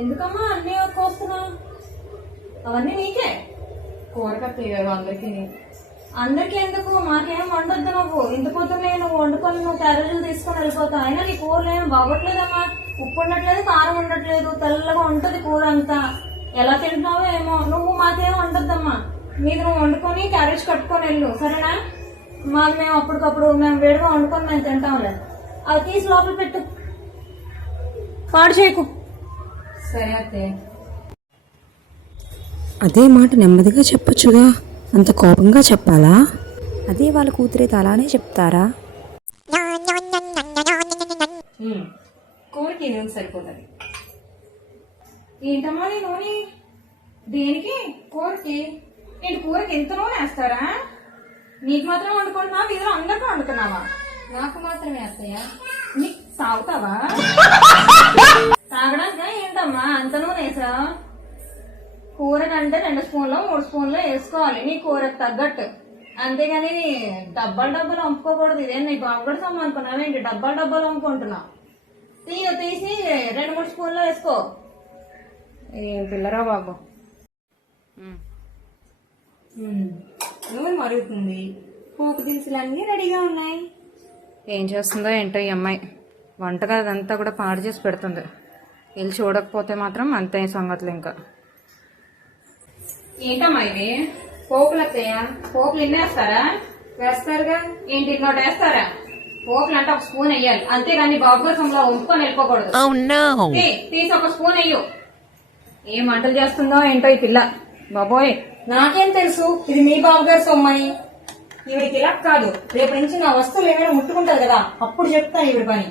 ఎందుకమ్మా అన్ని కోస్తున్నావు? అవన్నీ నీకే. కూరకత్తయ్య గారు అందరికి. అందరికి ఎందుకు? మాకేం వండొద్దు. నువ్వు ఇంత పొద్దున్నే నువ్వు వండుకొని నువ్వు క్యారేజీలు తీసుకొని వెళ్ళిపోతావు. అయినా నీ కూరలు ఏం బాగోట్లేదమ్మా. ఉప్పు ఉండట్లేదు, కారం ఉండట్లేదు, తెల్లగా ఉంటది కూర అంతా. ఎలా తింటున్నావో ఏమో. నువ్వు మాకేం వండొద్దమ్మా. మీరు నువ్వు వండుకొని క్యారేజ్ కట్టుకొని వెళ్ళు, సరేనా? మాకు మేము అప్పటికప్పుడు మేము వేడిగా వండుకొని మేము తింటాంలే. అవి తీసి లోపల పెట్టు, పాడు చేయకు. సరే అత్తయ్య. అదే మాట నెమ్మదిగా చెప్పొచ్చుగా, అంత కోపంగా చెప్పాలా? అదే వాళ్ళ కూతురైతే అలానే చెప్తారా? కూరకి నూనె సరిపోతుంది. ఏంటమ్మా ఈ నూనె? దేనికి? కూరకి. ఏంటి కూరకి ఎంత నూనె వేస్తారా? నీకు మాత్రం వండుకుంటున్నావా? వీధిలో అందరికీ వండుతున్నావా? నాకు మాత్రమే అత్తయ్య. నీకు తాగుతావా? తాగడానికా ఏంటమ్మా అంత నూనె వేసా? కూరకంటే 2 స్పూన్లు 3 స్పూన్లు వేసుకోవాలి నీ కూరకు తగ్గట్టు. అంతేగాని డబ్బాలు అమ్ముకోకూడదు. ఇదేం నీ బాబుగడ సొమ్ము అనుకున్నావేంటి? డబ్బాలు అమ్ముకుంటున్నావు. తీసి 2-3 స్పూన్లు వేసుకో. ఏం పిల్లరా బాబు. నూనె మరుగుతుంది, పోపు దినుసులు అన్నీ రెడీగా ఉన్నాయి. ఏం చేస్తుందో ఏంటో ఈ అమ్మాయి. వంటగది అదంతా కూడా పాడు చేసి పెడుతుంది. వెళ్ళి చూడకపోతే మాత్రం అంతే సంగతులు. ఇంకా ఏంటమ్మా ఇవి? పోపులు వస్తాయా? పోపులు ఎన్ని వేస్తారా? వేస్తారుగా. ఏంటి ఇంకోటి వేస్తారా? పోపులు అంటే 1 స్పూన్ వేయాలి, అంతేగాని బాబుగారి సొమ్ములో వంపుకొని వెళ్ళిపోకూడదు. తీసి 1 స్పూన్ వెయ్యు. ఏం వంటలు చేస్తుందో ఏంటో ఈ పిల్ల. బాబోయ్, నాకేం తెలుసు ఇది మీ బాబు గారి సొమ్మని. ఈవిడికి ఇలా కాదు, రేపు నుంచి నా వస్తువులు ఏమైనా ముట్టుకుంటారు కదా అప్పుడు చెప్తాను ఈవిడి పని.